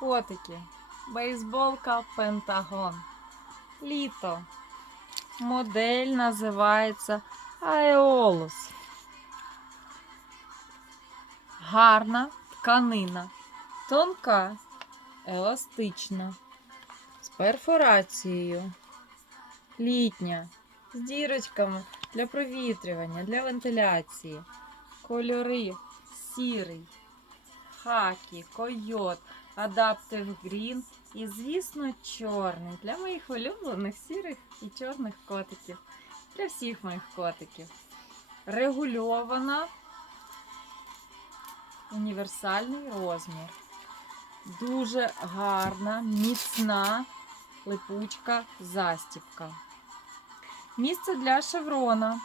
Котики. Бейсболка Пентагон. Літо. Модель називається Аеолус. Гарна тканина. Тонка, еластична. З перфорацією. Літня. З дірочками для провітрювання, для вентиляції. Кольори сірий, хакі, койот, адаптив грін і, звісно, чорний. Для моїх улюблених сірих і чорних котиків. Для всіх моїх котиків. Регульована універсальний розмір. Дуже гарна, міцна липучка застібка. Місце для шеврона,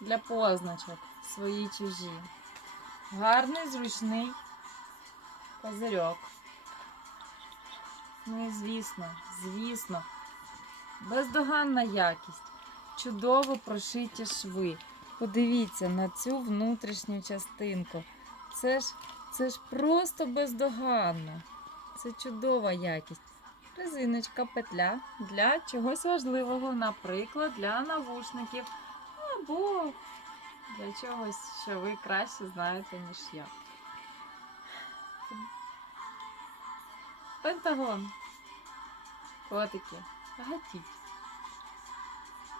для позначок свої чужі. Гарний зручний козирьок. Ну і звісно, звісно, бездоганна якість, чудово прошиті шви. Подивіться на цю внутрішню частинку. Це ж, це ж просто бездоганно. Це чудова якість. Резиночка, петля для чогось важливого, наприклад, для навушників або для чогось, що ви краще знаєте, ніж я. Пентагон. Котики. Гатіть.